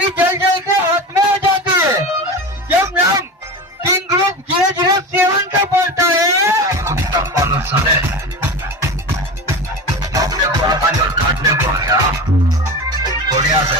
आगे जल जल के हाथ में आ जाती है। जब नाम किंग ग्रुप 007 का पड़ता है साले अपने को आसानी और काटने को आया बढ़िया से